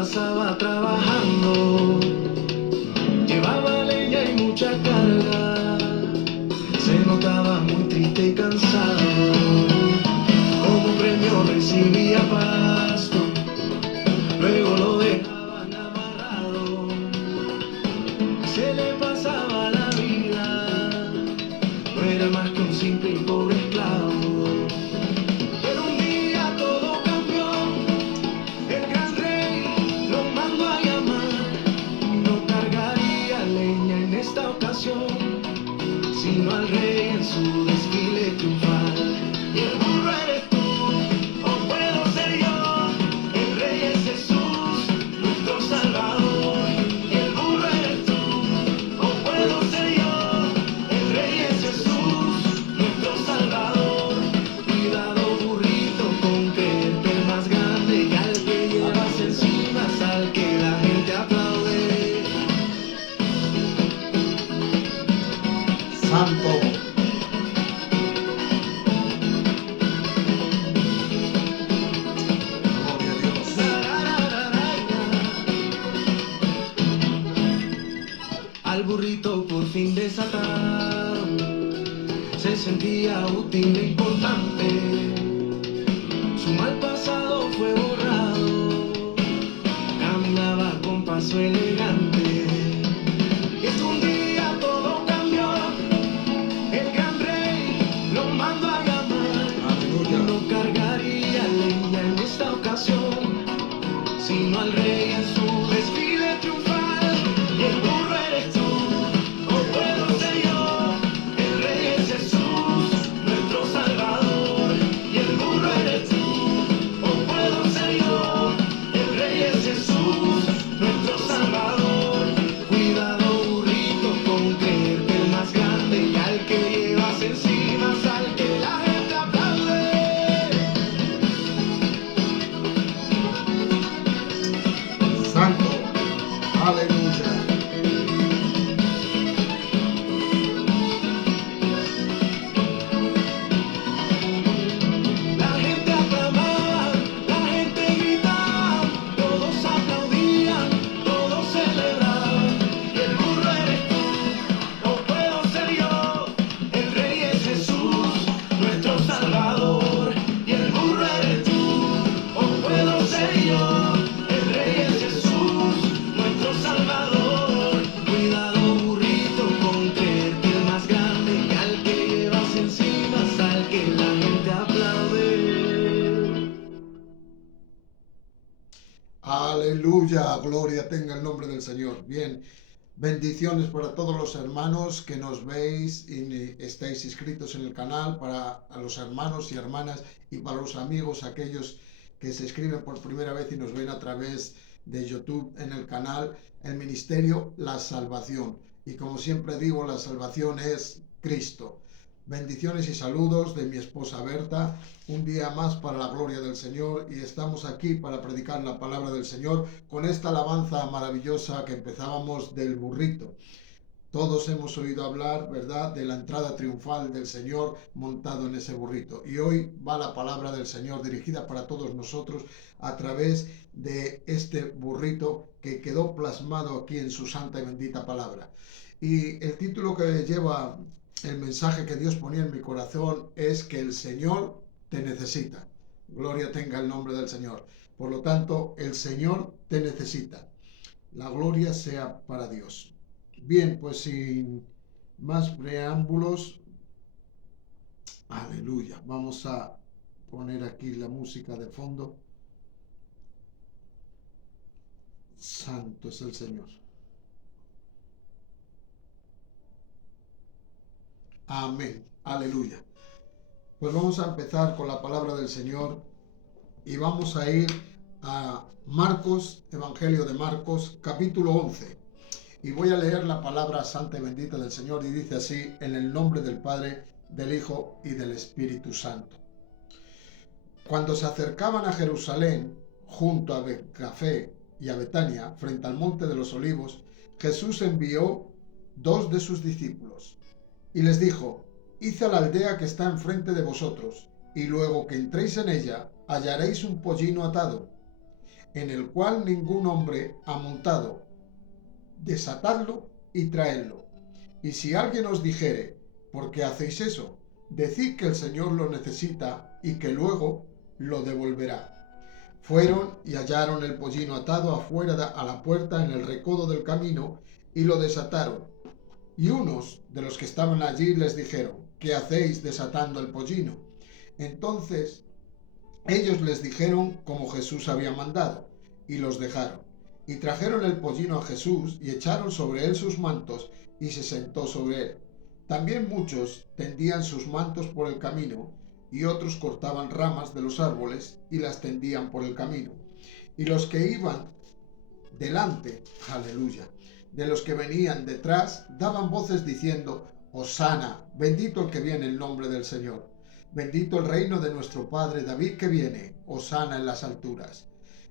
pasaba trabajando, llevaba leña y mucha carga, se notaba muy triste y cansado. Como premio recibía pasto, luego lo dejaban amarrado, se le pasaba la vida, no era más que un simple y pobre esclavo. Pero un día todo cambió, el gran rey lo mandó a llamar, no cargaría leña en esta ocasión, sino al rey en su desfile triunfal. Y el burro eres tú, o puedo ser yo, el rey es Jesús, nuestro Salvador. Y el burro eres tú, o puedo ser yo, el rey es Jesús, nuestro Salvador. Cuidado burrito con creerte el más grande, y al que llevas encima es al que la gente aplaude. Santo. Gloria a Dios. Al burrito por fin desataron, se sentía útil e importante, su mal pasado fue borrado, caminaba con paso elegante. Y es que un día todo cambió, el gran rey lo mandó a llamar, Aleluya. no cargaría leña en esta ocasión, sino al rey en su desfile triunfal. Y el burro eres tú, o puedo ser yo, el rey es Jesús, nuestro Salvador. Y el burro eres tú, o puedo ser yo, el rey es Jesús, nuestro Salvador. Cuidado burrito con creerte el más grande, y al que llevas encima es al que la gente aplaude. Santo. Aleluya. La gente aclamaba, la gente gritaba, todos aplaudían, todos celebraban. Y el burro eres tú, o puedo ser yo, el rey es Jesús, nuestro Salvador. Y el burro eres tú, o puedo ser yo, el rey es Jesús, nuestro Salvador. Cuidado burrito con creerte el más grande, y al que llevas encima es al que la gente aplaude. Aleluya. Gloria tenga el nombre del Señor. Bien. Bendiciones para todos los hermanos que nos veis y estáis inscritos en el canal, para a los hermanos y hermanas y para los amigos, aquellos que se escriben por primera vez y nos ven a través de YouTube en el canal, el ministerio La Salvación. Y como siempre digo, la salvación es Cristo. Bendiciones y saludos de mi esposa Berta, un día más para la gloria del Señor, y estamos aquí para predicar la palabra del Señor con esta alabanza maravillosa que empezábamos del burrito. Todos hemos oído hablar, ¿verdad?, de la entrada triunfal del Señor montado en ese burrito. Y hoy va la palabra del Señor dirigida para todos nosotros a través de este burrito que quedó plasmado aquí en su santa y bendita palabra. Y el título que lleva el mensaje que Dios ponía en mi corazón es que el Señor te necesita. Gloria tenga el nombre del Señor. Por lo tanto, el Señor te necesita. La gloria sea para Dios. Bien, pues sin más preámbulos, aleluya. Vamos a poner aquí la música de fondo. Santo es el Señor. Amén. Aleluya. Pues vamos a empezar con la palabra del Señor y vamos a ir a Marcos, Evangelio de Marcos, capítulo 11. Y voy a leer la palabra santa y bendita del Señor, y dice así: en el nombre del Padre, del Hijo y del Espíritu Santo. Cuando se acercaban a Jerusalén, junto a Betcafé y a Betania, frente al monte de los Olivos, Jesús envió 2 de sus discípulos y les dijo: id a la aldea que está enfrente de vosotros, y luego que entréis en ella, hallaréis un pollino atado, en el cual ningún hombre ha montado, desatadlo y traedlo. Y si alguien os dijere, ¿por qué hacéis eso? Decid que el Señor lo necesita y que luego lo devolverá. Fueron y hallaron el pollino atado afuera a la puerta en el recodo del camino y lo desataron. Y unos de los que estaban allí les dijeron, ¿qué hacéis desatando el pollino? Entonces ellos les dijeron como Jesús había mandado, y los dejaron. Y trajeron el pollino a Jesús y echaron sobre él sus mantos, y se sentó sobre él. También muchos tendían sus mantos por el camino, y otros cortaban ramas de los árboles y las tendían por el camino. Y los que iban delante, aleluya, de los que venían detrás, daban voces diciendo, Hosana, bendito el que viene en nombre del Señor. Bendito el reino de nuestro Padre David que viene, Hosana en las alturas.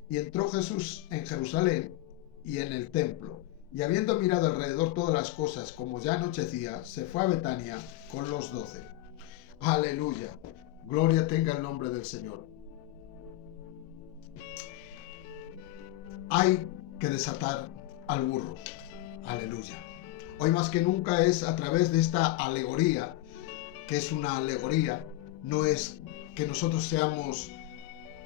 Y entró Jesús en Jerusalén y en el templo, y habiendo mirado alrededor todas las cosas, como ya anochecía, se fue a Betania con los 12. Aleluya, gloria tenga el nombre del Señor. Hay que desatar al burro, aleluya. Hoy más que nunca es a través de esta alegoría, que es una alegoría, no es que nosotros seamos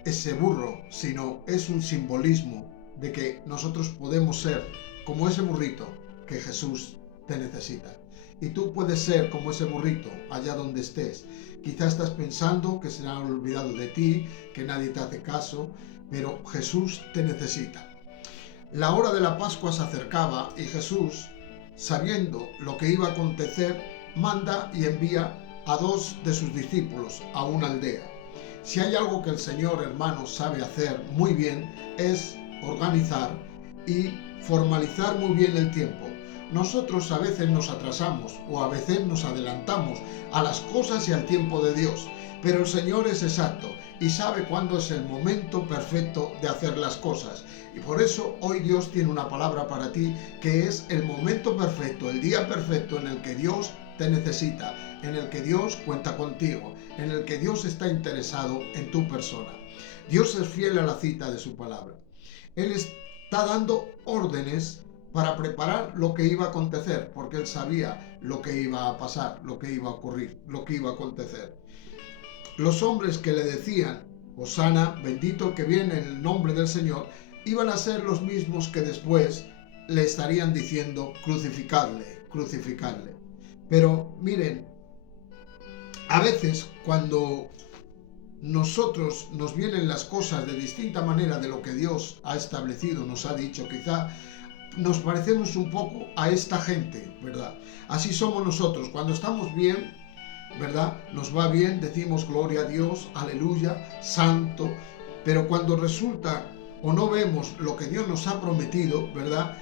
ese burro, sino es un simbolismo de que nosotros podemos ser como ese burrito que Jesús te necesita. Y tú puedes ser como ese burrito allá donde estés. Quizás estás pensando que se han olvidado de ti, que nadie te hace caso, pero Jesús te necesita. La hora de la Pascua se acercaba y Jesús, sabiendo lo que iba a acontecer, manda y envía a 2 de sus discípulos a una aldea. Si hay algo que el Señor, hermanos, sabe hacer muy bien, es organizar y formalizar muy bien el tiempo. Nosotros a veces nos atrasamos o a veces nos adelantamos a las cosas y al tiempo de Dios, pero el Señor es exacto y sabe cuándo es el momento perfecto de hacer las cosas. Y por eso hoy Dios tiene una palabra para ti que es el momento perfecto, el día perfecto en el que Dios te necesita, en el que Dios cuenta contigo, en el que Dios está interesado en tu persona. Dios es fiel a la cita de su palabra. Él está dando órdenes para preparar lo que iba a acontecer, porque Él sabía lo que iba a pasar, lo que iba a ocurrir, lo que iba a acontecer. Los hombres que le decían, Hosana, bendito el que viene en el nombre del Señor, iban a ser los mismos que después le estarían diciendo, crucificadle, crucificadle. Pero miren, a veces cuando nosotros nos vienen las cosas de distinta manera de lo que Dios ha establecido, nos ha dicho, quizá nos parecemos un poco a esta gente, ¿verdad? Así somos nosotros, cuando estamos bien, ¿verdad? Nos va bien, decimos gloria a Dios, aleluya, santo, pero cuando resulta o no vemos lo que Dios nos ha prometido, ¿verdad?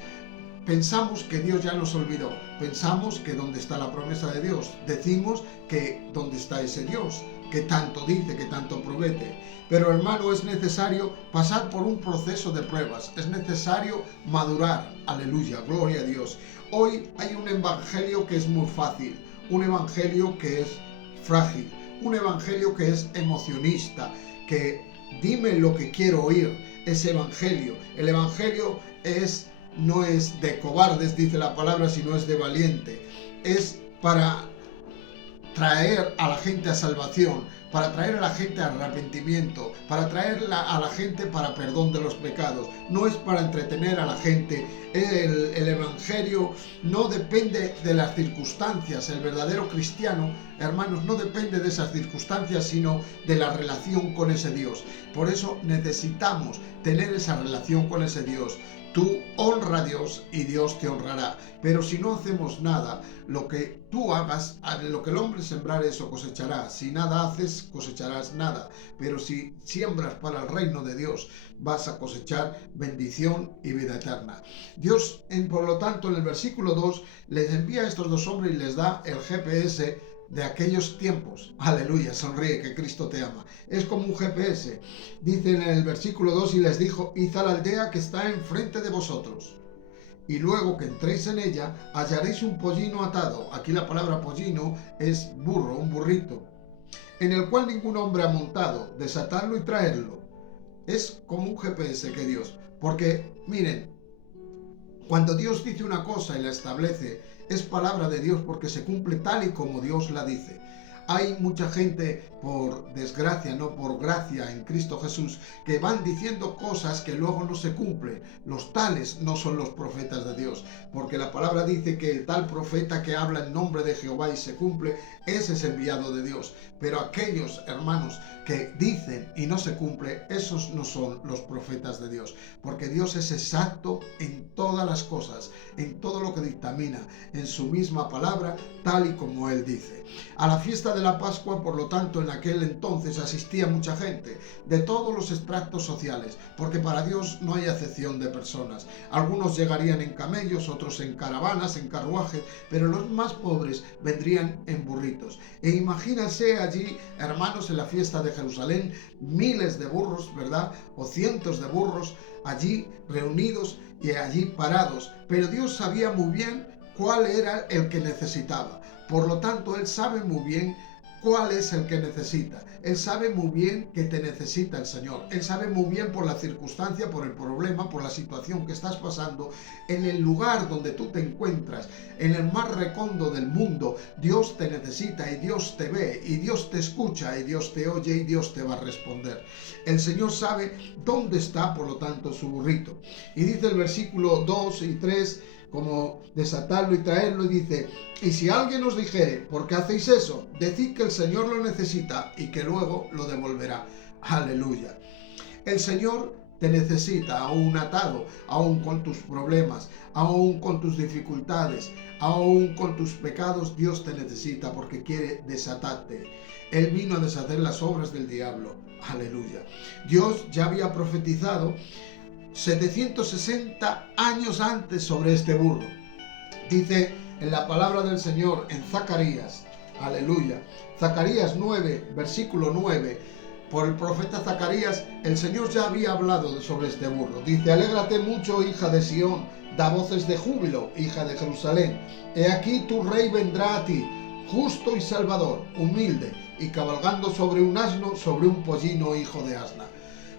Pensamos que Dios ya nos olvidó, pensamos que dónde está la promesa de Dios, decimos que dónde está ese Dios, que tanto dice, que tanto promete. Pero hermano, es necesario pasar por un proceso de pruebas, es necesario madurar, aleluya, gloria a Dios. Hoy hay un evangelio que es muy fácil, un evangelio que es frágil, un evangelio que es emocionista, que dime lo que quiero oír, ese evangelio. El evangelio no es de cobardes, dice la palabra, sino es de valiente. Es para traer a la gente a salvación, para traer a la gente a arrepentimiento, para traer a la gente para perdón de los pecados. No es para entretener a la gente. El evangelio no depende de las circunstancias. El verdadero cristiano, hermanos, no depende de esas circunstancias, sino de la relación con ese Dios. Por eso necesitamos tener esa relación con ese Dios. Tú honra a Dios y Dios te honrará. Pero si no hacemos nada, lo que tú hagas, lo que el hombre sembrare, eso cosechará. Si nada haces, cosecharás nada. Pero si siembras para el reino de Dios, vas a cosechar bendición y vida eterna. Dios, por lo tanto, en el versículo 2, les envía a estos 2 hombres y les da el GPS de aquellos tiempos. Aleluya, sonríe que Cristo te ama. Es como un GPS. Dice en el versículo 2, y les dijo, id a la aldea que está enfrente de vosotros, y luego que entréis en ella, hallaréis un pollino atado. Aquí la palabra pollino es burro, un burrito, en el cual ningún hombre ha montado, desatadlo y traedlo. es como un GPS que Dios. Porque, miren, cuando Dios dice una cosa y la establece, es palabra de Dios porque se cumple tal y como Dios la dice. Hay mucha gente, por desgracia, no por gracia en Cristo Jesús, que van diciendo cosas que luego no se cumplen. Los tales no son los profetas de Dios, porque la palabra dice que el tal profeta que habla en nombre de Jehová y se cumple, ese es enviado de Dios. Pero aquellos hermanos que dicen y no se cumple, esos no son los profetas de Dios, porque Dios es exacto en todas las cosas, en todo lo que dictamina, en su misma palabra, tal y como Él dice. A la fiesta de la Pascua, por lo tanto, en aquel entonces asistía mucha gente de todos los estratos sociales, porque para Dios no hay acepción de personas. Algunos llegarían en camellos, otros en caravanas, en carruajes, pero los más pobres vendrían en burritos. E imagínense allí, hermanos, en la fiesta de Jerusalén, miles de burros, ¿verdad? O cientos de burros allí reunidos y allí parados. Pero Dios sabía muy bien cuál era el que necesitaba. Por lo tanto, Él sabe muy bien cuál es el que necesita. Él sabe muy bien que te necesita el Señor. Él sabe muy bien por la circunstancia, por el problema, por la situación que estás pasando, en el lugar donde tú te encuentras, en el más recondo del mundo. Dios te necesita y Dios te ve y Dios te escucha y Dios te oye y Dios te va a responder. El Señor sabe dónde está, por lo tanto, su burrito. Y dice el versículo 2 y 3, como desatarlo y traerlo, y dice: y si alguien os dijere, ¿por qué hacéis eso? Decid que el Señor lo necesita y que luego lo devolverá. Aleluya. El Señor te necesita aún atado, aún con tus problemas, aún con tus dificultades, aún con tus pecados. Dios te necesita porque quiere desatarte. Él vino a deshacer las obras del diablo. Aleluya. Dios ya había profetizado 760 años antes sobre este burro. Dice en la palabra del Señor en Zacarías, aleluya, Zacarías 9, versículo 9, por el profeta Zacarías, el Señor ya había hablado sobre este burro. Dice: alégrate mucho, hija de Sión, da voces de júbilo, hija de Jerusalén. He aquí tu rey vendrá a ti, justo y salvador, humilde, y cabalgando sobre un asno, sobre un pollino, hijo de asna.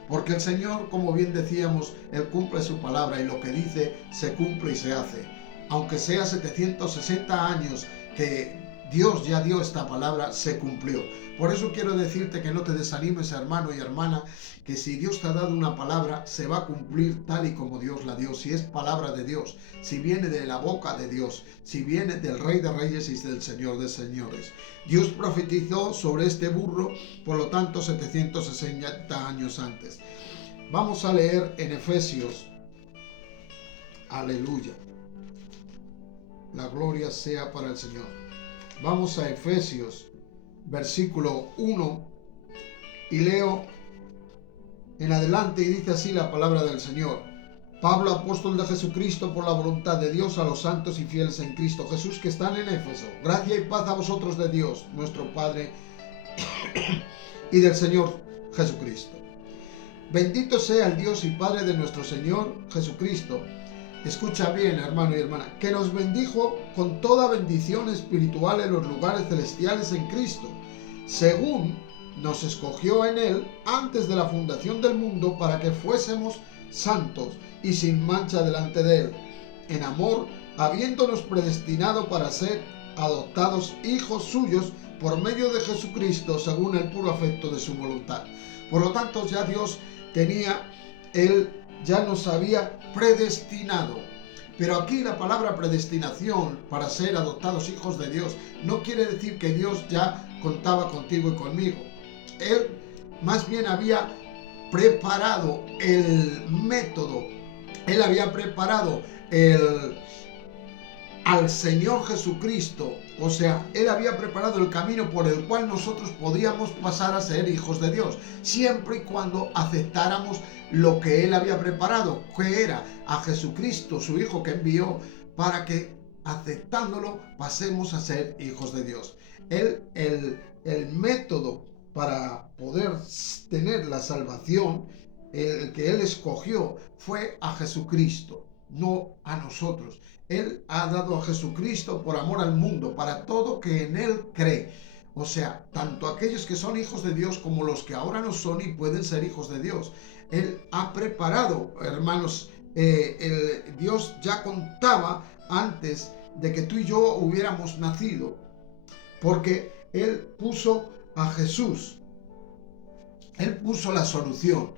Porque el Señor, como bien decíamos, Él cumple su palabra y lo que dice se cumple y se hace. Aunque sea 760 años que Dios ya dio esta palabra, se cumplió. Por eso quiero decirte que no te desanimes, hermano y hermana, que si Dios te ha dado una palabra, se va a cumplir tal y como Dios la dio. Si es palabra de Dios, si viene de la boca de Dios, si viene del Rey de Reyes y del Señor de Señores. Dios profetizó sobre este burro, por lo tanto, 760 años antes. Vamos a leer en Efesios. Aleluya. La gloria sea para el Señor. Vamos a Efesios, versículo 1, y leo en adelante, y dice así la palabra del Señor. Pablo, apóstol de Jesucristo, por la voluntad de Dios, a los santos y fieles en Cristo Jesús que están en Éfeso. Gracia y paz a vosotros de Dios, nuestro Padre, y del Señor Jesucristo. Bendito sea el Dios y Padre de nuestro Señor Jesucristo. Escucha bien, hermano y hermana, que nos bendijo con toda bendición espiritual en los lugares celestiales en Cristo, según nos escogió en Él antes de la fundación del mundo para que fuésemos santos y sin mancha delante de Él, en amor, habiéndonos predestinado para ser adoptados hijos suyos por medio de Jesucristo, según el puro afecto de su voluntad. Por lo tanto, ya Dios Él ya nos había predestinado. Pero aquí la palabra predestinación para ser adoptados hijos de Dios no quiere decir que Dios ya contaba contigo y conmigo. Él más bien había preparado el método. Él había preparado al Señor Jesucristo. O sea, Él había preparado el camino por el cual nosotros podíamos pasar a ser hijos de Dios, siempre y cuando aceptáramos lo que Él había preparado, que era a Jesucristo, su Hijo que envió, para que aceptándolo pasemos a ser hijos de Dios. El método para poder tener la salvación, el que Él escogió, fue a Jesucristo, no a nosotros. Él ha dado a Jesucristo por amor al mundo, para todo que en Él cree. O sea, tanto aquellos que son hijos de Dios como los que ahora no son y pueden ser hijos de Dios. Él ha preparado, hermanos, Dios ya contaba antes de que tú y yo hubiéramos nacido, porque Él puso a Jesús, Él puso la solución.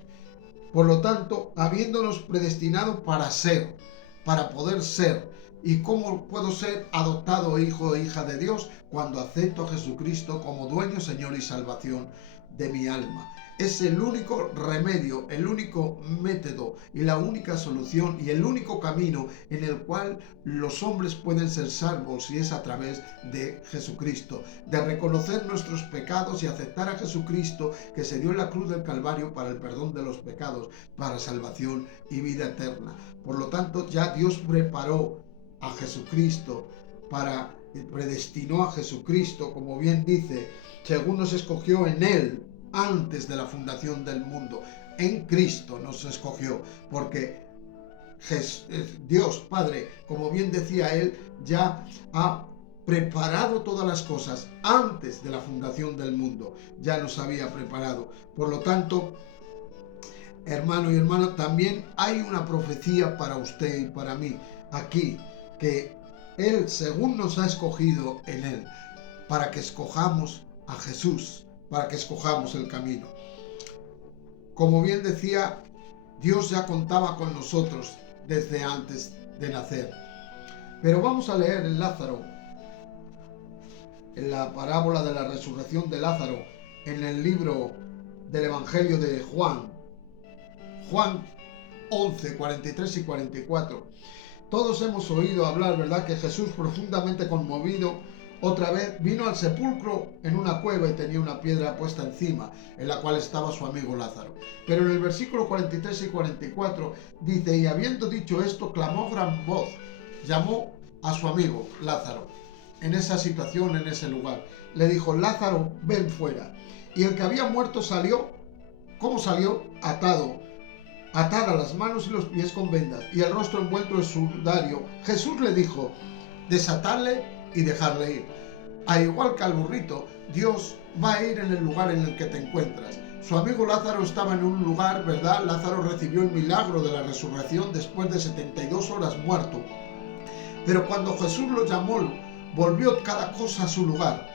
Por lo tanto, habiéndonos predestinado para poder ser. ¿Y cómo puedo ser adoptado hijo e hija de Dios? Cuando acepto a Jesucristo como dueño, Señor y salvación de mi alma. Es el único remedio, el único método y la única solución y el único camino en el cual los hombres pueden ser salvos, y es a través de Jesucristo, de reconocer nuestros pecados y aceptar a Jesucristo, que se dio en la cruz del Calvario para el perdón de los pecados, para salvación y vida eterna. Por lo tanto, ya Dios preparó a Jesucristo, predestinó a Jesucristo, como bien dice, según nos escogió en Él antes de la fundación del mundo. En Cristo nos escogió, porque Dios Padre, como bien decía Él, ya ha preparado todas las cosas antes de la fundación del mundo, ya nos había preparado. Por lo tanto, hermano y hermana, también hay una profecía para usted y para mí aquí, que Él, según nos ha escogido en Él, para que escojamos a Jesús, para que escojamos el camino. Como bien decía, Dios ya contaba con nosotros desde antes de nacer. Pero vamos a leer en Lázaro, en la parábola de la resurrección de Lázaro, en el libro del Evangelio de Juan 11, 43 y 44. Todos hemos oído hablar, ¿verdad?, que Jesús, profundamente conmovido, otra vez vino al sepulcro en una cueva y tenía una piedra puesta encima, en la cual estaba su amigo Lázaro. Pero en el versículo 43 y 44 dice: y habiendo dicho esto, clamó gran voz, llamó a su amigo Lázaro. En esa situación, en ese lugar, le dijo: Lázaro, ven fuera. Y el que había muerto salió. ¿Cómo salió? Atada las manos y los pies con vendas, y el rostro envuelto en sudario. Jesús le dijo: desatadle y dejarle ir. Al igual que al burrito, Dios va a ir en el lugar en el que te encuentras. Su amigo Lázaro estaba en un lugar, ¿verdad? Lázaro recibió el milagro de la resurrección después de 72 horas muerto. Pero cuando Jesús lo llamó, volvió cada cosa a su lugar.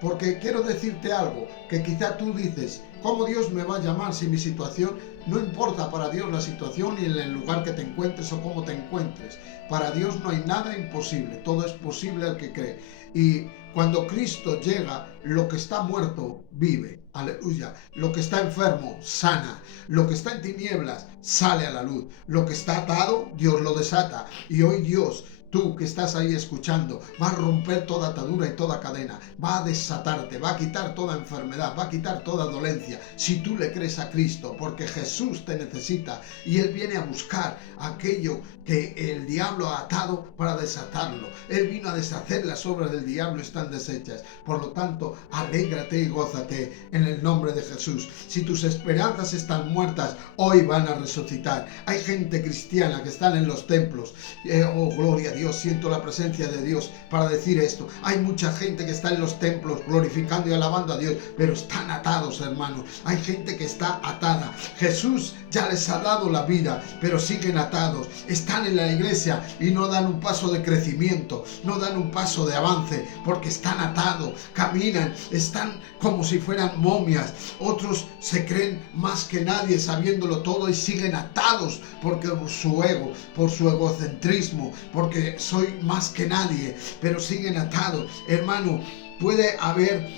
Porque quiero decirte algo, que quizá tú dices: ¿cómo Dios me va a llamar si mi situación? No importa para Dios la situación y en el lugar que te encuentres o cómo te encuentres. Para Dios no hay nada imposible, todo es posible al que cree. Y cuando Cristo llega, lo que está muerto vive, aleluya. Lo que está enfermo sana, lo que está en tinieblas sale a la luz. Lo que está atado, Dios lo desata. Y hoy Dios, tú que estás ahí escuchando, va a romper toda atadura y toda cadena, va a desatarte, va a quitar toda enfermedad, va a quitar toda dolencia, si tú le crees a Cristo, porque Jesús te necesita y Él viene a buscar aquello que el diablo ha atado para desatarlo. Él vino a deshacer las obras del diablo, están deshechas. Por lo tanto, alégrate y gózate en el nombre de Jesús. Si tus esperanzas están muertas, hoy van a resucitar. Hay gente cristiana que están en los templos. Oh, gloria a Dios, siento la presencia de Dios para decir esto. Hay mucha gente que está en los templos glorificando y alabando a Dios, pero están atados, hermanos. Hay gente que está atada. Jesús ya les ha dado la vida, pero siguen atados. Están en la iglesia y no dan un paso de crecimiento, no dan un paso de avance, porque están atados, caminan, están como si fueran momias. Otros se creen más que nadie, sabiéndolo todo, y siguen atados porque por su ego, por su egocentrismo, porque soy más que nadie, pero siguen atados. Hermano, puede haber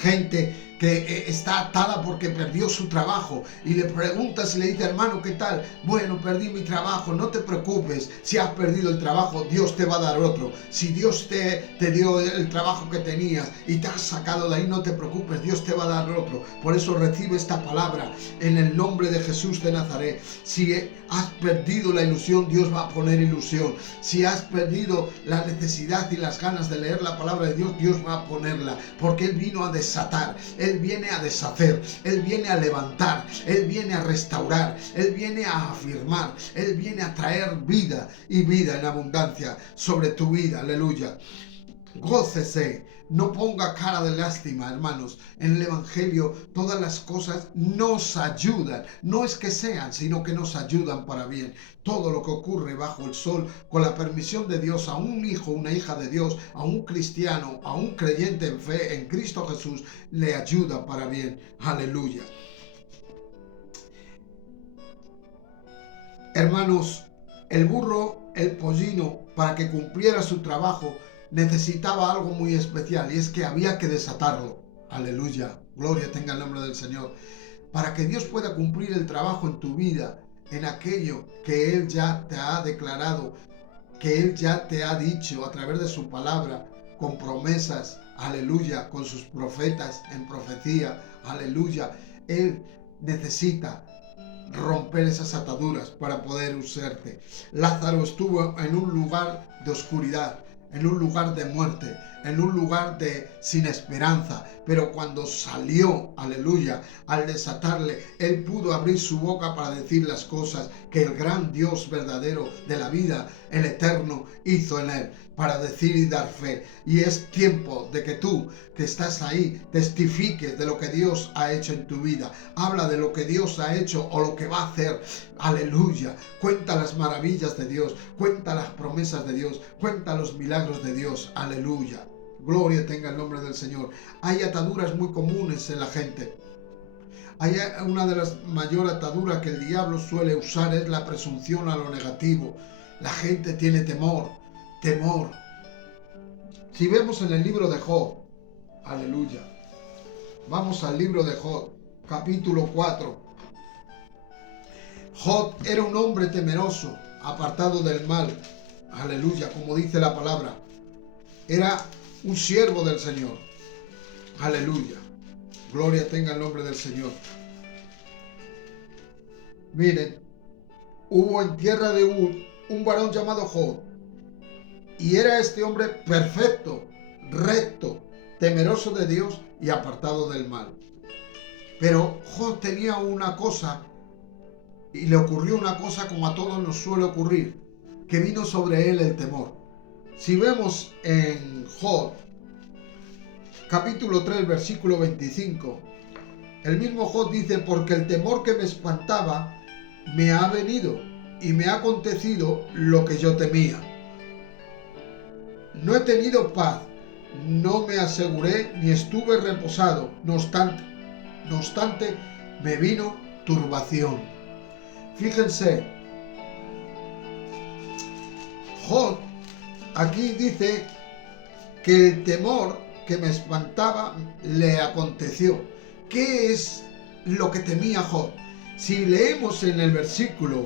gente que está atada porque perdió su trabajo y le preguntas y le dices: hermano, ¿qué tal? Bueno, perdí mi trabajo. No te preocupes, si has perdido el trabajo, Dios te va a dar otro. Si Dios te dio el trabajo que tenías y te has sacado de ahí, no te preocupes, Dios te va a dar otro. Por eso recibe esta palabra en el nombre de Jesús de Nazaret. Si has perdido la ilusión, Dios va a poner ilusión. Si has perdido la necesidad y las ganas de leer la palabra de Dios, Dios va a ponerla, porque Él vino a desatar, Él viene a deshacer, Él viene a levantar, Él viene a restaurar, Él viene a afirmar, Él viene a traer vida y vida en abundancia sobre tu vida, aleluya. Gócese, no ponga cara de lástima, hermanos. En el Evangelio todas las cosas nos ayudan. No es que sean, sino que nos ayudan para bien. Todo lo que ocurre bajo el sol, con la permisión de Dios, a un hijo, una hija de Dios, a un cristiano, a un creyente en fe, en Cristo Jesús, le ayuda para bien. Aleluya. Hermanos, el burro, el pollino, para que cumpliera su trabajo, necesitaba algo muy especial, y es que había que desatarlo. Aleluya, gloria tenga el nombre del Señor. Para que Dios pueda cumplir el trabajo en tu vida, en aquello que Él ya te ha declarado, que Él ya te ha dicho a través de su palabra, con promesas, aleluya, con sus profetas en profecía, aleluya. Él necesita romper esas ataduras para poder usarte. Lázaro estuvo en un lugar de oscuridad, en un lugar de muerte, en un lugar de sin esperanza, pero cuando salió, aleluya, al desatarle, él pudo abrir su boca para decir las cosas que el gran Dios verdadero de la vida, el eterno, hizo en él, para decir y dar fe. Y es tiempo de que tú, que estás ahí, testifiques de lo que Dios ha hecho en tu vida. Habla de lo que Dios ha hecho o lo que va a hacer. Aleluya. Cuenta las maravillas de Dios, cuenta las promesas de Dios, cuenta los milagros de Dios. Aleluya. Gloria tenga el nombre del Señor. Hay ataduras muy comunes en la gente. Hay una de las mayores ataduras que el diablo suele usar, es la presunción a lo negativo. La gente tiene temor. Si vemos en el libro de Job, aleluya, vamos al libro de Job, capítulo 4. Job era un hombre temeroso, apartado del mal, aleluya, como dice la palabra. Era un siervo del Señor, aleluya, gloria tenga el nombre del Señor. Miren, hubo en tierra de Ur un varón llamado Job, y era este hombre perfecto, recto, temeroso de Dios y apartado del mal. Pero Job tenía una cosa, y le ocurrió una cosa como a todos nos suele ocurrir, que vino sobre él el temor. Si vemos en Job, capítulo 3, versículo 25, el mismo Job dice: porque el temor que me espantaba me ha venido y me ha acontecido lo que yo temía. No he tenido paz, no me aseguré ni estuve reposado, no obstante me vino turbación. Fíjense, Job aquí dice que el temor que me espantaba le aconteció. ¿Qué es lo que temía Job? Si leemos en el versículo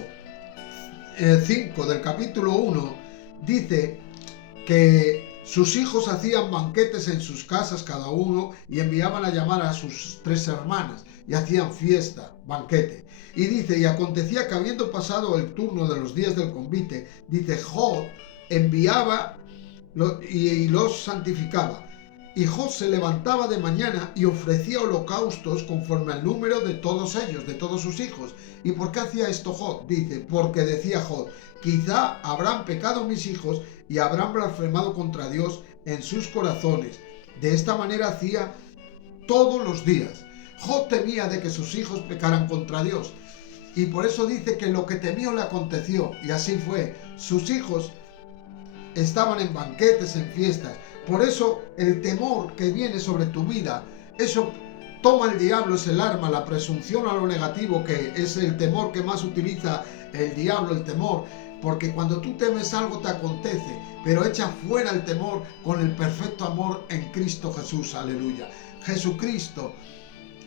5 del capítulo 1, dice que sus hijos hacían banquetes en sus casas cada uno y enviaban a llamar a sus 3 hermanas y hacían fiesta, banquete. Y dice: y acontecía que habiendo pasado el turno de los días del convite, dice, Job enviaba y los santificaba. Y Job se levantaba de mañana y ofrecía holocaustos conforme al número de todos ellos, de todos sus hijos. ¿Y por qué hacía esto Job? Dice, porque decía Job: quizá habrán pecado mis hijos y habrán blasfemado contra Dios en sus corazones. De esta manera hacía todos los días. Job temía de que sus hijos pecaran contra Dios. Y por eso dice que lo que temió le aconteció. Y así fue. Sus hijos estaban en banquetes, en fiestas. Por eso el temor que viene sobre tu vida, eso toma el diablo, es el arma, la presunción a lo negativo, que es el temor que más utiliza el diablo, el temor. Porque cuando tú temes algo te acontece, pero echa fuera el temor con el perfecto amor en Cristo Jesús, aleluya. Jesucristo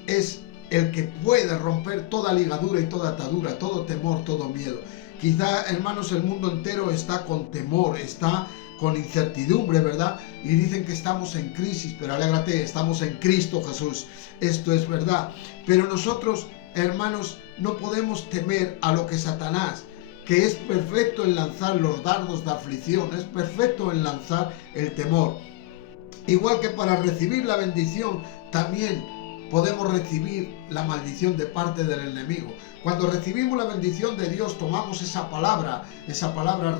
es el que puede romper toda ligadura y toda atadura, todo temor, todo miedo. Quizá, hermanos, el mundo entero está con temor, está con incertidumbre, ¿verdad? Y dicen que estamos en crisis, pero alégrate, estamos en Cristo Jesús. Esto es verdad. Pero nosotros, hermanos, no podemos temer a lo que Satanás, que es perfecto en lanzar los dardos de aflicción, es perfecto en lanzar el temor. Igual que para recibir la bendición, también podemos recibir la maldición de parte del enemigo. Cuando recibimos la bendición de Dios, tomamos esa palabra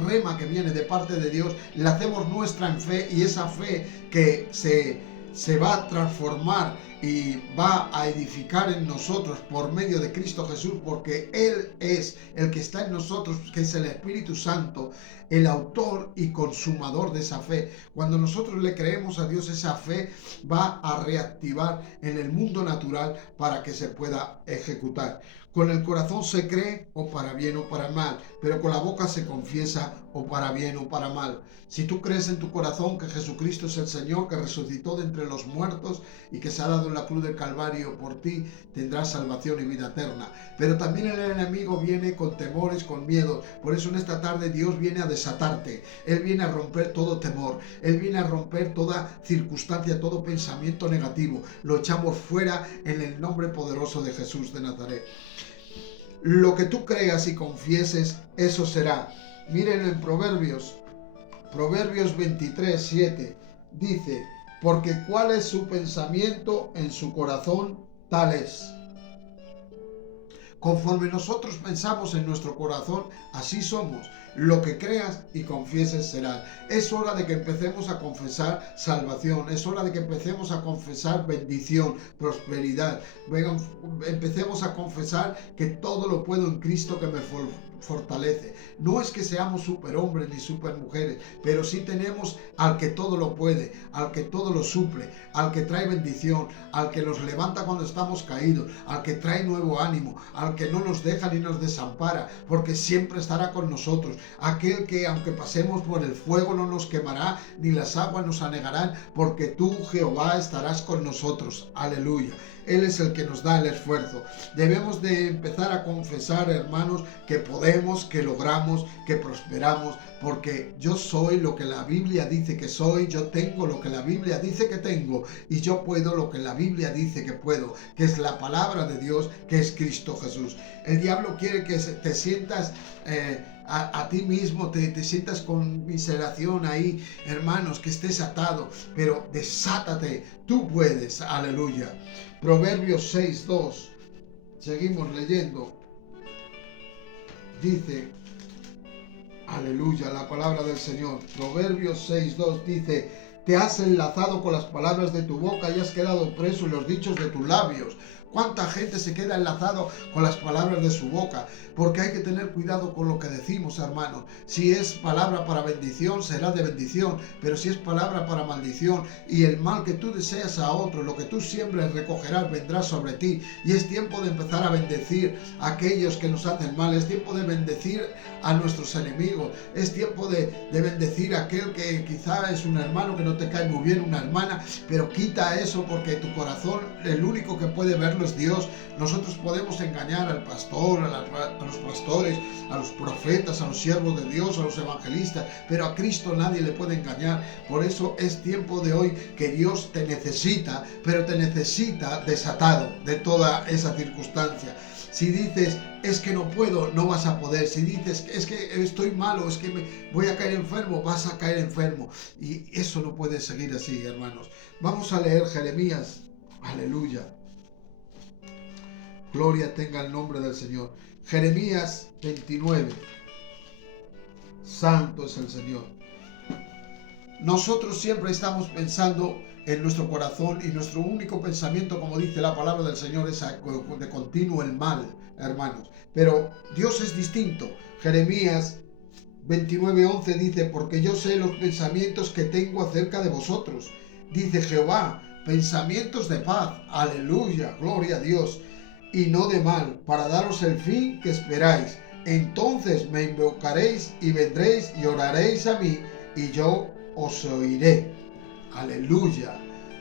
rema que viene de parte de Dios, la hacemos nuestra en fe, y esa fe que se va a transformar y va a edificar en nosotros por medio de Cristo Jesús, porque Él es el que está en nosotros, que es el Espíritu Santo, el autor y consumador de esa fe. Cuando nosotros le creemos a Dios, esa fe va a reactivar en el mundo natural para que se pueda ejecutar. Con el corazón se cree o para bien o para mal, pero con la boca se confiesa o para bien o para mal. Si tú crees en tu corazón que Jesucristo es el Señor, que resucitó de entre los muertos y que se ha dado en la cruz del Calvario por ti, tendrás salvación y vida eterna. Pero también el enemigo viene con temores, con miedo. Por eso en esta tarde Dios viene a desatarte. Él viene a romper todo temor. Él viene a romper toda circunstancia, todo pensamiento negativo. Lo echamos fuera en el nombre poderoso de Jesús de Nazaret. Lo que tú creas y confieses, eso será. Miren en Proverbios 23:7, dice: porque cuál es su pensamiento en su corazón, tal es. Conforme nosotros pensamos en nuestro corazón, así somos. Lo que creas y confieses será. Es hora de que empecemos a confesar salvación. Es hora de que empecemos a confesar bendición, prosperidad. Empecemos a confesar que todo lo puedo en Cristo que me fortalece. No es que seamos superhombres ni supermujeres, pero sí tenemos al que todo lo puede, al que todo lo suple, al que trae bendición, al que nos levanta cuando estamos caídos, al que trae nuevo ánimo, al que no nos deja ni nos desampara, porque siempre estará con nosotros. Aquel que aunque pasemos por el fuego no nos quemará, ni las aguas nos anegarán, porque tú, Jehová, estarás con nosotros. Aleluya. Él es el que nos da el esfuerzo. Debemos de empezar a confesar, hermanos, que podemos, que logramos, que prosperamos, porque yo soy lo que la Biblia dice que soy, yo tengo lo que la Biblia dice que tengo, y yo puedo lo que la Biblia dice que puedo, que es la palabra de Dios, que es Cristo Jesús. El diablo quiere que te sientas a ti mismo, te sientas con miseración ahí, hermanos, que estés atado, pero desátate, tú puedes. Aleluya. Proverbios 6:2, seguimos leyendo, dice, aleluya, la palabra del Señor. Proverbios 6:2 dice: te has enlazado con las palabras de tu boca y has quedado preso en los dichos de tus labios. ¿Cuánta gente se queda enlazado con las palabras de su boca? Porque hay que tener cuidado con lo que decimos, hermanos. Si es palabra para bendición, será de bendición. Pero si es palabra para maldición, y el mal que tú deseas a otro, lo que tú siembres recogerás, vendrá sobre ti. Y es tiempo de empezar a bendecir a aquellos que nos hacen mal. Es tiempo de bendecir a nuestros enemigos. Es tiempo de bendecir a aquel que quizá es un hermano que no te cae muy bien, una hermana. Pero quita eso, porque tu corazón, el único que puede verlo es Dios. Nosotros podemos engañar al pastor, a los pastores, a los profetas, a los siervos de Dios, a los evangelistas, pero a Cristo nadie le puede engañar. Por eso es tiempo de hoy que Dios te necesita, pero te necesita desatado de toda esa circunstancia. Si dices, es que no puedo, no vas a poder. Si dices, es que estoy malo, es que voy a caer enfermo, vas a caer enfermo. Y eso no puede seguir así, hermanos. Vamos a leer Jeremías. Aleluya. Gloria tenga el nombre del Señor. Jeremías 29. Santo es el Señor. Nosotros siempre estamos pensando en nuestro corazón, y nuestro único pensamiento, como dice la palabra del Señor, es de continuo el mal, hermanos. Pero Dios es distinto. Jeremías 29:11 dice: porque yo sé los pensamientos que tengo acerca de vosotros, dice Jehová, pensamientos de paz, aleluya, gloria a Dios, y no de mal, para daros el fin que esperáis. Entonces me invocaréis y vendréis y oraréis a mí, y yo os oiré. Aleluya,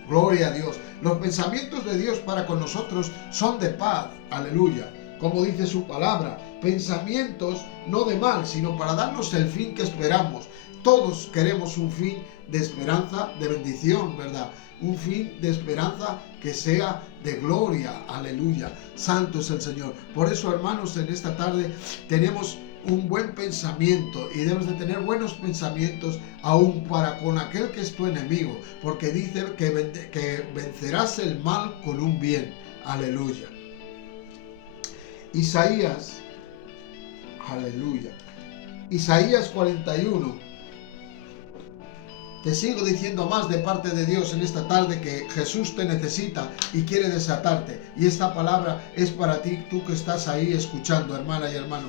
gloria a Dios. Los pensamientos de Dios para con nosotros son de paz, aleluya. Como dice su palabra, pensamientos no de mal, sino para darnos el fin que esperamos. Todos queremos un fin de esperanza, de bendición, ¿verdad? Un fin de esperanza que sea de gloria, aleluya. Santo es el Señor. Por eso, hermanos, en esta tarde tenemos un buen pensamiento y debes de tener buenos pensamientos aún para con aquel que es tu enemigo, porque dice que vencerás el mal con un bien. Aleluya. Isaías, aleluya. Isaías 41. Te sigo diciendo más de parte de Dios en esta tarde, que Jesús te necesita y quiere desatarte. Y esta palabra es para ti, tú que estás ahí escuchando, hermana y hermano.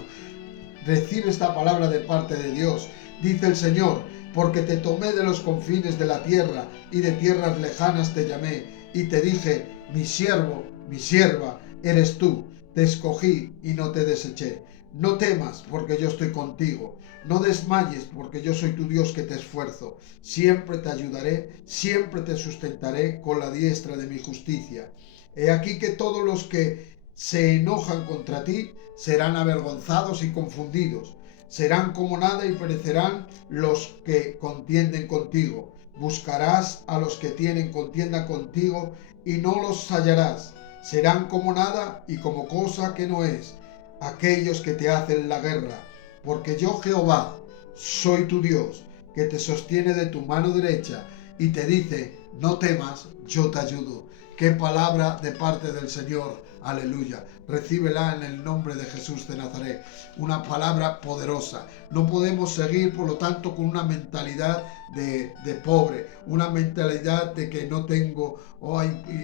Recibe esta palabra de parte de Dios. Dice el Señor: porque te tomé de los confines de la tierra y de tierras lejanas te llamé y te dije, mi siervo, mi sierva, eres tú. Te escogí y no te deseché. No temas, porque yo estoy contigo. No desmayes, porque yo soy tu Dios que te esfuerzo. Siempre te ayudaré, siempre te sustentaré con la diestra de mi justicia. He aquí que todos los que se enojan contra ti serán avergonzados y confundidos. Serán como nada y perecerán los que contienden contigo. Buscarás a los que tienen contienda contigo y no los hallarás. Serán como nada y como cosa que no es aquellos que te hacen la guerra, porque yo Jehová soy tu Dios, que te sostiene de tu mano derecha y te dice, no temas, yo te ayudo. Qué palabra de parte del Señor, aleluya. Recíbela en el nombre de Jesús de Nazaret, una palabra poderosa. No podemos seguir, por lo tanto, con una mentalidad de pobre, una mentalidad de que no tengo,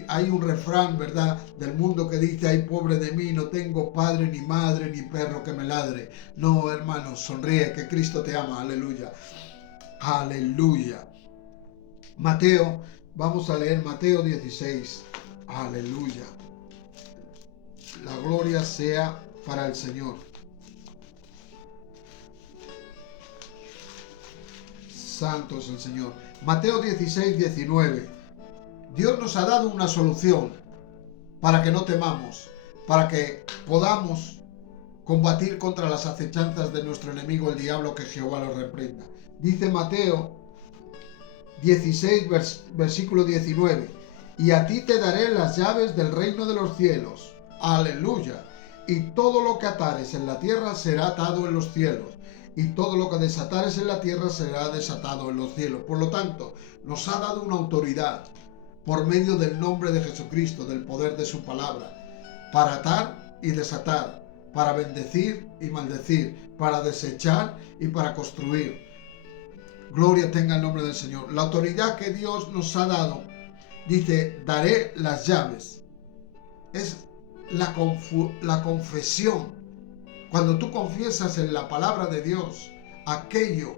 hay un refrán, ¿verdad?, del mundo que dice, ay, pobre de mí, no tengo padre, ni madre, ni perro que me ladre. No, hermano, sonríe, que Cristo te ama, aleluya, aleluya. Mateo, vamos a leer Mateo 16, aleluya. La gloria sea para el Señor. Santo es el Señor. Mateo 16, 19. Dios nos ha dado una solución para que no temamos, para que podamos combatir contra las acechanzas de nuestro enemigo, el diablo, que Jehová lo reprenda. Dice Mateo 16, versículo 19. Y a ti te daré las llaves del reino de los cielos. Aleluya. Y todo lo que atares en la tierra será atado en los cielos. Y todo lo que desatares en la tierra será desatado en los cielos. Por lo tanto, nos ha dado una autoridad por medio del nombre de Jesucristo, del poder de su palabra, para atar y desatar, para bendecir y maldecir, para desechar y para construir. Gloria tenga el nombre del Señor. La autoridad que Dios nos ha dado, dice, daré las llaves. Es la confesión. Cuando tú confiesas en la palabra de Dios aquello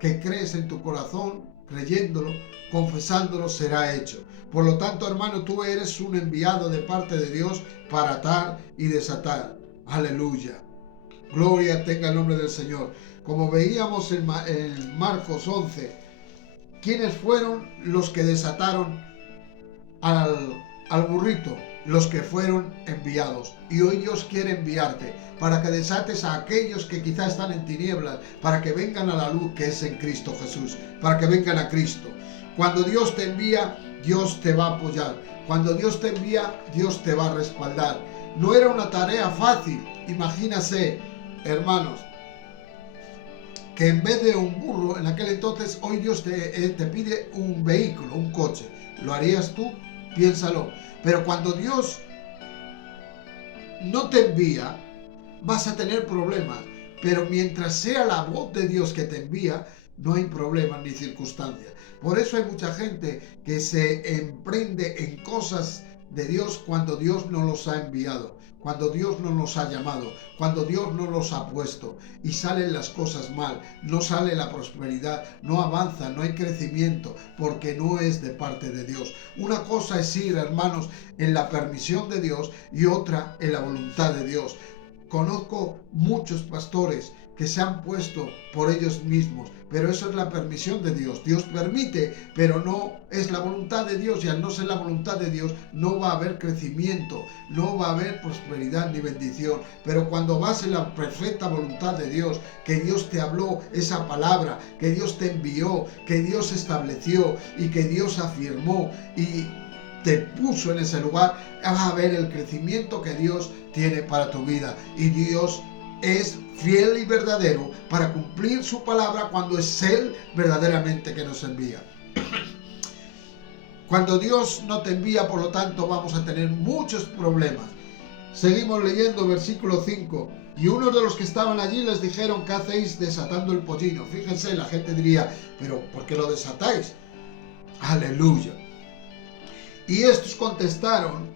que crees en tu corazón, creyéndolo, confesándolo, será hecho. Por lo tanto, hermano, tú eres un enviado de parte de Dios para atar y desatar. Aleluya. Gloria tenga el nombre del Señor. Como veíamos en Marcos 11, ¿quiénes fueron los que desataron al burrito? Los que fueron enviados. Y hoy Dios quiere enviarte para que desates a aquellos que quizás están en tinieblas, para que vengan a la luz que es en Cristo Jesús, para que vengan a Cristo. Cuando Dios te envía, Dios te va a apoyar. Cuando Dios te envía, Dios te va a respaldar. No era una tarea fácil. Imagínase, hermanos, que en vez de un burro, en aquel entonces, hoy Dios te pide un vehículo, un coche. ¿Lo harías tú? Piénsalo. Pero cuando Dios no te envía, vas a tener problemas. Pero mientras sea la voz de Dios que te envía, no hay problemas ni circunstancias. Por eso hay mucha gente que se emprende en cosas de Dios cuando Dios no los ha enviado, cuando Dios no los ha llamado, cuando Dios no los ha puesto, y salen las cosas mal, no sale la prosperidad, no avanza, no hay crecimiento, porque no es de parte de Dios. Una cosa es ir, hermanos, en la permisión de Dios y otra en la voluntad de Dios. Conozco muchos pastores que se han puesto por ellos mismos, pero eso es la permisión de Dios. Dios permite, pero no es la voluntad de Dios, y al no ser la voluntad de Dios no va a haber crecimiento, no va a haber prosperidad ni bendición. Pero cuando vas en la perfecta voluntad de Dios, que Dios te habló esa palabra, que Dios te envió, que Dios estableció y que Dios afirmó y te puso en ese lugar, vas a ver el crecimiento que Dios tiene para tu vida. Y Dios es fiel y verdadero para cumplir su palabra cuando es Él verdaderamente que nos envía. Cuando Dios no te envía, por lo tanto, vamos a tener muchos problemas. Seguimos leyendo versículo 5. Y unos de los que estaban allí les dijeron: ¿qué hacéis desatando el pollino? Fíjense, la gente diría: ¿pero por qué lo desatáis? Aleluya. Y estos contestaron.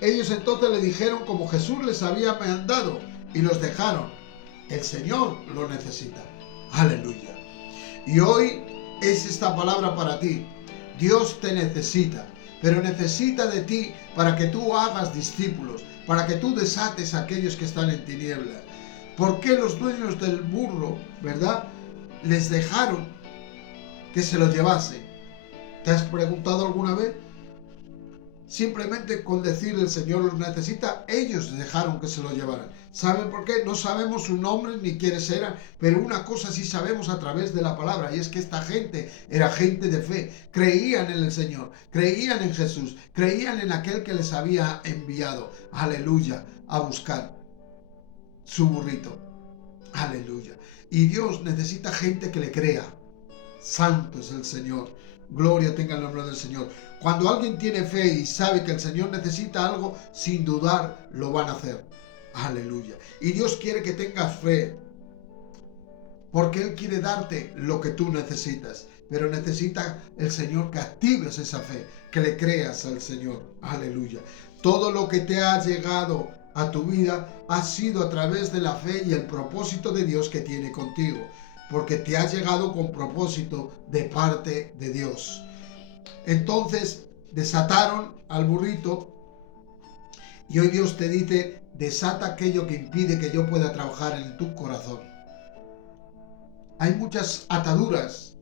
Ellos entonces le dijeron como Jesús les había mandado y los dejaron. El Señor lo necesita. Aleluya. Y hoy es esta palabra para ti. Dios te necesita, pero necesita de ti para que tú hagas discípulos, para que tú desates a aquellos que están en tinieblas. ¿Por qué los dueños del burro, verdad, les dejaron que se lo llevase? ¿Te has preguntado alguna vez? Simplemente con decir el Señor los necesita, ellos dejaron que se lo llevaran. ¿Saben por qué? No sabemos su nombre ni quiénes eran, pero una cosa sí sabemos a través de la palabra, y es que esta gente era gente de fe. Creían en el Señor, creían en Jesús, creían en aquel que les había enviado, aleluya, a buscar su burrito. Aleluya. Y Dios necesita gente que le crea. Santo es el Señor. Gloria tenga el nombre del Señor. Cuando alguien tiene fe y sabe que el Señor necesita algo, sin dudar lo van a hacer. Aleluya. Y Dios quiere que tengas fe, porque Él quiere darte lo que tú necesitas. Pero necesita el Señor que actives esa fe, que le creas al Señor. Aleluya. Todo lo que te ha llegado a tu vida ha sido a través de la fe y el propósito de Dios que tiene contigo. Porque te ha llegado con propósito de parte de Dios. Entonces desataron al burrito y hoy Dios te dice: desata aquello que impide que yo pueda trabajar en tu corazón. Hay muchas ataduras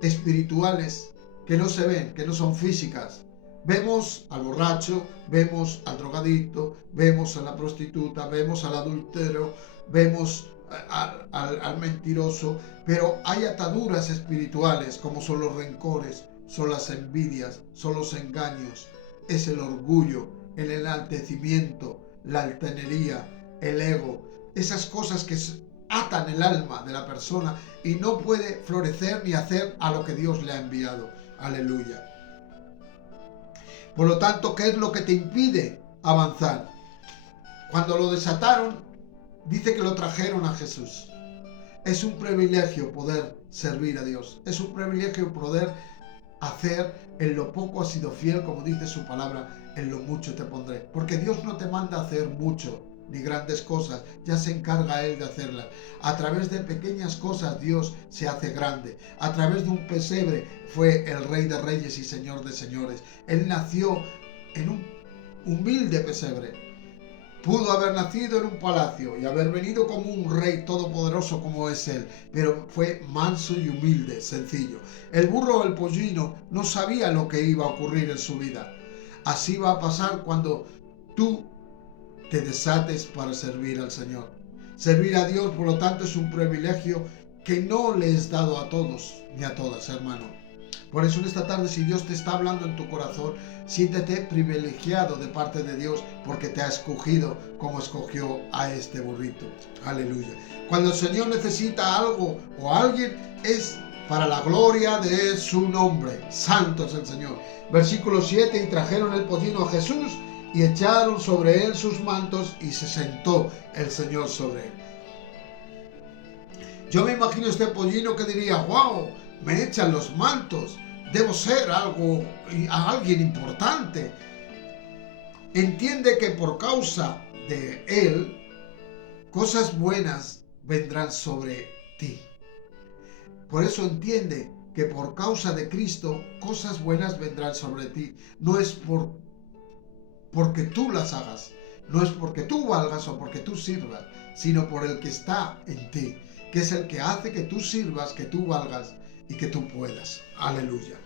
espirituales que no se ven, que no son físicas. Vemos al borracho, vemos al drogadicto, vemos a la prostituta, vemos al adúltero, vemos al mentiroso, pero hay ataduras espirituales como son los rencores, son las envidias, son los engaños, es el orgullo, el enaltecimiento, la altanería, el ego, esas cosas que atan el alma de la persona y no puede florecer ni hacer a lo que Dios le ha enviado. Aleluya. Por lo tanto, ¿qué es lo que te impide avanzar? Cuando lo desataron, dice que lo trajeron a Jesús. Es un privilegio poder servir a Dios. Es un privilegio poder hacer en lo poco has sido fiel, como dice su palabra, en lo mucho te pondré. Porque Dios no te manda a hacer mucho ni grandes cosas, ya se encarga Él de hacerlas. A través de pequeñas cosas Dios se hace grande. A través de un pesebre fue el Rey de Reyes y Señor de Señores. Él nació en un humilde pesebre. Pudo haber nacido en un palacio y haber venido como un rey todopoderoso como es Él, pero fue manso y humilde, sencillo. El burro o el pollino no sabía lo que iba a ocurrir en su vida. Así va a pasar cuando tú te desates para servir al Señor. Servir a Dios, por lo tanto, es un privilegio que no le es dado a todos ni a todas, hermano. Por eso en esta tarde, si Dios te está hablando en tu corazón, siéntete privilegiado de parte de Dios porque te ha escogido como escogió a este burrito. Aleluya. Cuando el Señor necesita algo o a alguien, es para la gloria de su nombre. Santo es el Señor. Versículo 7, y trajeron el pollino a Jesús y echaron sobre él sus mantos y se sentó el Señor sobre él. Yo me imagino este pollino que diría: wow, me echan los mantos, debo ser alguien importante. Entiende que por causa de él, cosas buenas vendrán sobre ti. Por eso entiende que por causa de Cristo, cosas buenas vendrán sobre ti. No es porque tú las hagas, no es porque tú valgas o porque tú sirvas, sino por el que está en ti, que es el que hace que tú sirvas, que tú valgas y que tú puedas. Aleluya.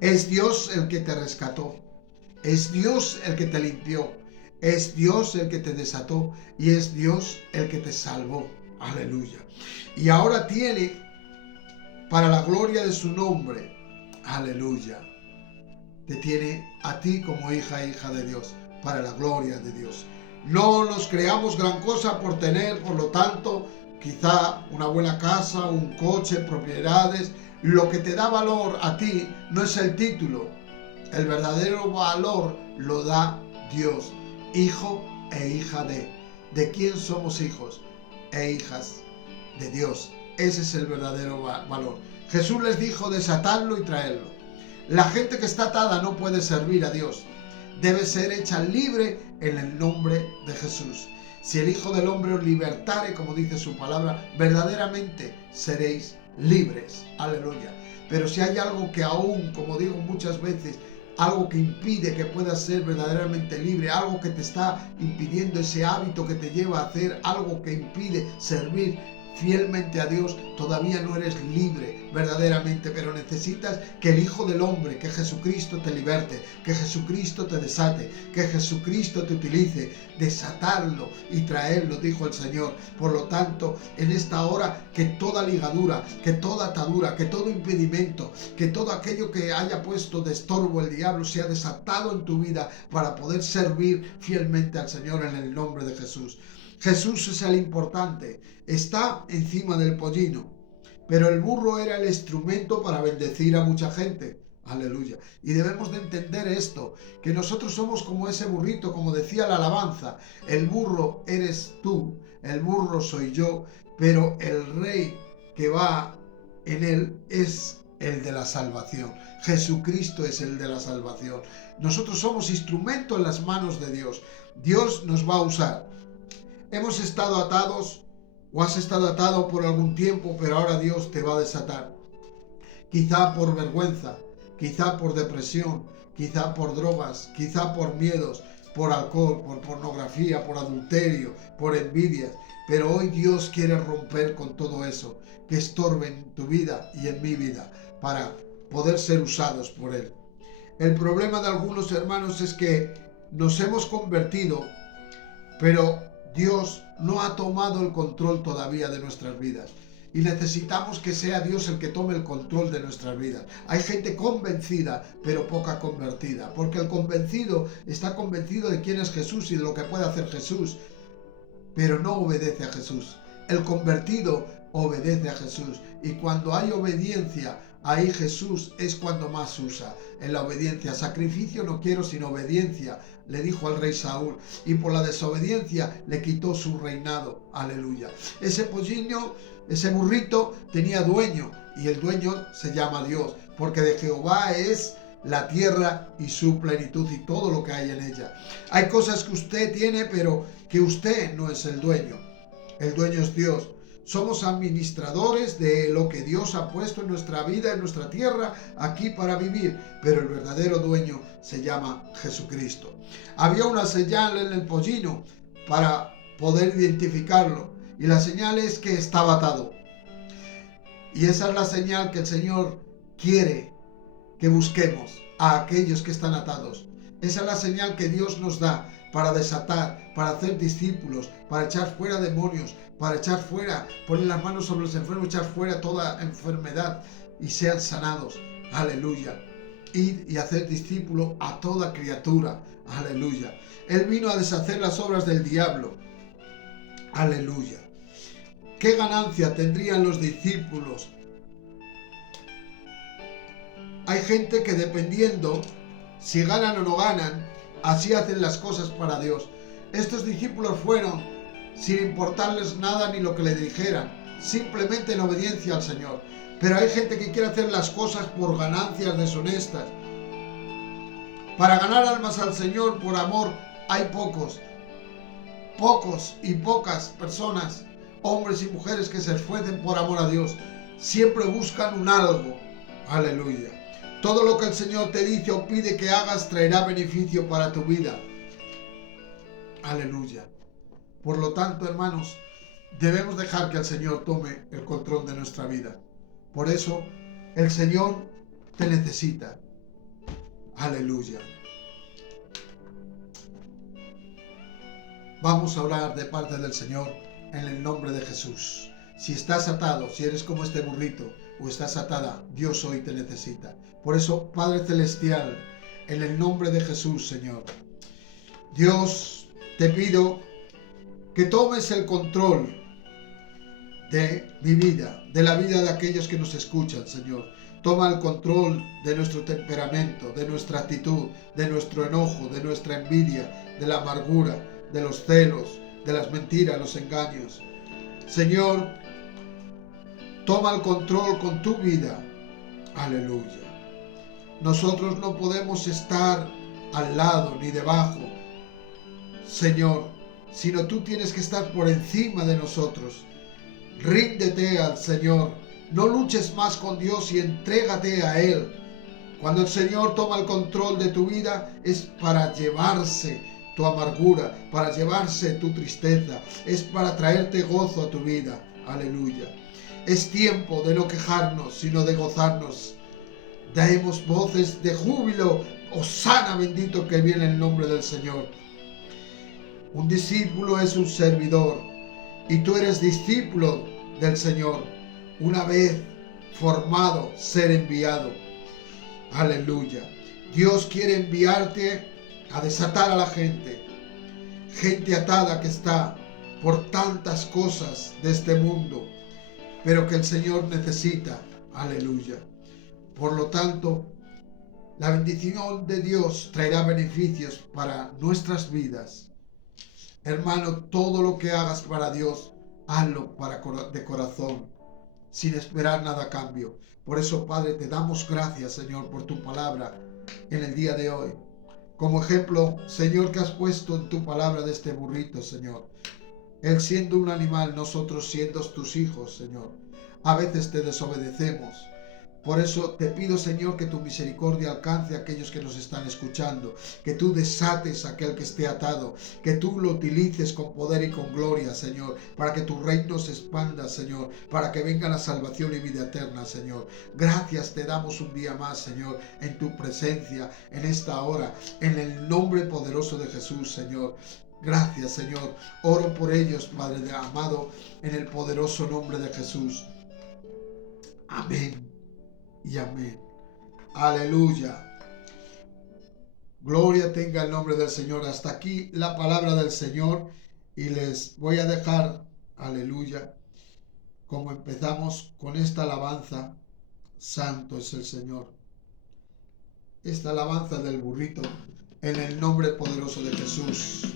Es Dios el que te rescató, es Dios el que te limpió, es Dios el que te desató y es Dios el que te salvó. Aleluya. Y ahora tiene, para la gloria de su nombre, aleluya, te tiene a ti como hija e hija de Dios, para la gloria de Dios. No nos creamos gran cosa por tener, por lo tanto, quizá una buena casa, un coche, propiedades. Lo que te da valor a ti no es el título. El verdadero valor lo da Dios. Hijo e hija de. ¿De quién somos hijos e hijas? De Dios. Ese es el verdadero valor. Jesús les dijo desatadlo y traerlo. La gente que está atada no puede servir a Dios. Debe ser hecha libre en el nombre de Jesús. Si el Hijo del Hombre os libertare, como dice su palabra, verdaderamente seréis libres. Aleluya. Pero si hay algo que aún, como digo muchas veces, algo que impide que puedas ser verdaderamente libre, algo que te está impidiendo ese hábito que te lleva a hacer, algo que impide servir fielmente a Dios, todavía no eres libre verdaderamente, pero necesitas que el Hijo del Hombre, que Jesucristo te liberte, que Jesucristo te desate, que Jesucristo te utilice, desatarlo y traerlo, dijo el Señor. Por lo tanto, en esta hora, que toda ligadura, que toda atadura, que todo impedimento, que todo aquello que haya puesto de estorbo el diablo sea desatado en tu vida para poder servir fielmente al Señor en el nombre de Jesús. Jesús es el importante, está encima del pollino, pero el burro era el instrumento para bendecir a mucha gente. Aleluya. Y debemos de entender esto, que nosotros somos como ese burrito, como decía la alabanza. El burro eres tú, el burro soy yo, pero el rey que va en él es el de la salvación. Jesucristo es el de la salvación. Nosotros somos instrumento en las manos de Dios. Dios nos va a usar. Hemos estado atados o has estado atado por algún tiempo, pero ahora Dios te va a desatar. Quizá por vergüenza, quizá por depresión, quizá por drogas, quizá por miedos, por alcohol, por pornografía, por adulterio, por envidias. Pero hoy Dios quiere romper con todo eso que estorbe en tu vida y en mi vida para poder ser usados por Él. El problema de algunos hermanos es que nos hemos convertido, pero Dios no ha tomado el control todavía de nuestras vidas. Y necesitamos que sea Dios el que tome el control de nuestras vidas. Hay gente convencida, pero poca convertida. Porque el convencido está convencido de quién es Jesús y de lo que puede hacer Jesús, pero no obedece a Jesús. El convertido obedece a Jesús. Y cuando hay obediencia, ahí Jesús es cuando más usa. En la obediencia, sacrificio no quiero sino obediencia, le dijo al rey Saúl, y por la desobediencia le quitó su reinado. Aleluya. Ese pollino, ese burrito tenía dueño, y el dueño se llama Dios, porque de Jehová es la tierra y su plenitud y todo lo que hay en ella. Hay cosas que usted tiene, pero que usted no es el dueño. El dueño es Dios. Somos administradores de lo que Dios ha puesto en nuestra vida, en nuestra tierra, aquí para vivir. Pero el verdadero dueño se llama Jesucristo. Había una señal en el pollino para poder identificarlo. Y la señal es que estaba atado. Y esa es la señal que el Señor quiere que busquemos a aquellos que están atados. Esa es la señal que Dios nos da para desatar, para hacer discípulos, para echar fuera demonios, para echar fuera, poner las manos sobre los enfermos, echar fuera toda enfermedad y sean sanados. Aleluya. Ir y hacer discípulo a toda criatura. Aleluya. Él vino a deshacer las obras del diablo. Aleluya. ¿Qué ganancia tendrían los discípulos? Hay gente que dependiendo si ganan o no ganan, así hacen las cosas para Dios. Estos discípulos fueron sin importarles nada ni lo que le dijeran, simplemente en obediencia al Señor. Pero hay gente que quiere hacer las cosas por ganancias deshonestas. Para ganar almas al Señor por amor hay pocos y pocas personas, hombres y mujeres que se esfuercen por amor a Dios. Siempre buscan un algo. Aleluya. Todo lo que el Señor te dice o pide que hagas traerá beneficio para tu vida. Aleluya. Por lo tanto, hermanos, debemos dejar que el Señor tome el control de nuestra vida. Por eso, el Señor te necesita. Aleluya. Vamos a orar de parte del Señor en el nombre de Jesús. Si estás atado, si eres como este burrito o estás atada, Dios hoy te necesita. Por eso, Padre Celestial, en el nombre de Jesús, Señor, Dios, te pido que tomes el control de mi vida, de la vida de aquellos que nos escuchan, Señor. Toma el control de nuestro temperamento, de nuestra actitud, de nuestro enojo, de nuestra envidia, de la amargura, de los celos, de las mentiras, los engaños. Señor, toma el control con tu vida. Aleluya. Nosotros no podemos estar al lado ni debajo, Señor, sino tú tienes que estar por encima de nosotros. Ríndete al Señor. No luches más con Dios y entrégate a Él. Cuando el Señor toma el control de tu vida es para llevarse tu amargura, para llevarse tu tristeza, es para traerte gozo a tu vida. Aleluya. Es tiempo de no quejarnos, sino de gozarnos. Demos voces de júbilo. Hosana, bendito que viene el nombre del Señor. Un discípulo es un servidor y tú eres discípulo del Señor. Una vez formado, ser enviado. Aleluya. Dios quiere enviarte a desatar a la gente. Gente atada que está por tantas cosas de este mundo, pero que el Señor necesita. Aleluya. Por lo tanto, la bendición de Dios traerá beneficios para nuestras vidas. Hermano, todo lo que hagas para Dios, hazlo de corazón, sin esperar nada a cambio. Por eso, Padre, te damos gracias, Señor, por tu palabra en el día de hoy. Como ejemplo, Señor, que has puesto en tu palabra de este burrito, Señor. Él siendo un animal, nosotros siendo tus hijos, Señor. A veces te desobedecemos. Por eso te pido, Señor, que tu misericordia alcance a aquellos que nos están escuchando, que tú desates a aquel que esté atado, que tú lo utilices con poder y con gloria, Señor, para que tu reino se expanda, Señor, para que venga la salvación y vida eterna, Señor. Gracias te damos un día más, Señor, en tu presencia, en esta hora, en el nombre poderoso de Jesús, Señor. Gracias, Señor. Oro por ellos, Padre amado, en el poderoso nombre de Jesús. Amén. Y amén. Aleluya. Gloria tenga el nombre del Señor. Hasta aquí la palabra del Señor. Y les voy a dejar, aleluya, como empezamos con esta alabanza. Santo es el Señor. Esta alabanza del burrito en el nombre poderoso de Jesús.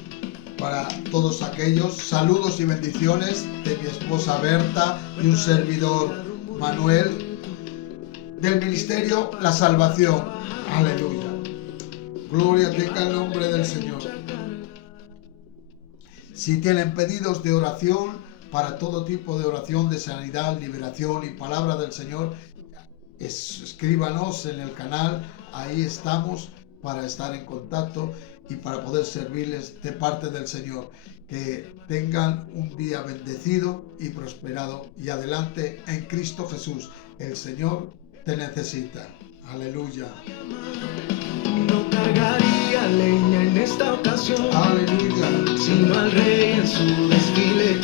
Para todos aquellos, saludos y bendiciones de mi esposa Berta y un servidor Manuel, del ministerio La Salvación. Aleluya. Gloria tenga el nombre del Señor. Si tienen pedidos de oración, para todo tipo de oración de sanidad, liberación y palabra del Señor, escríbanos en el canal. Ahí estamos para estar en contacto y para poder servirles de parte del Señor. Que tengan un día bendecido y prosperado y adelante en Cristo Jesús. El Señor te necesita. Aleluya. No cargaría leña en esta ocasión. Aleluya. Sino al rey en su desfile.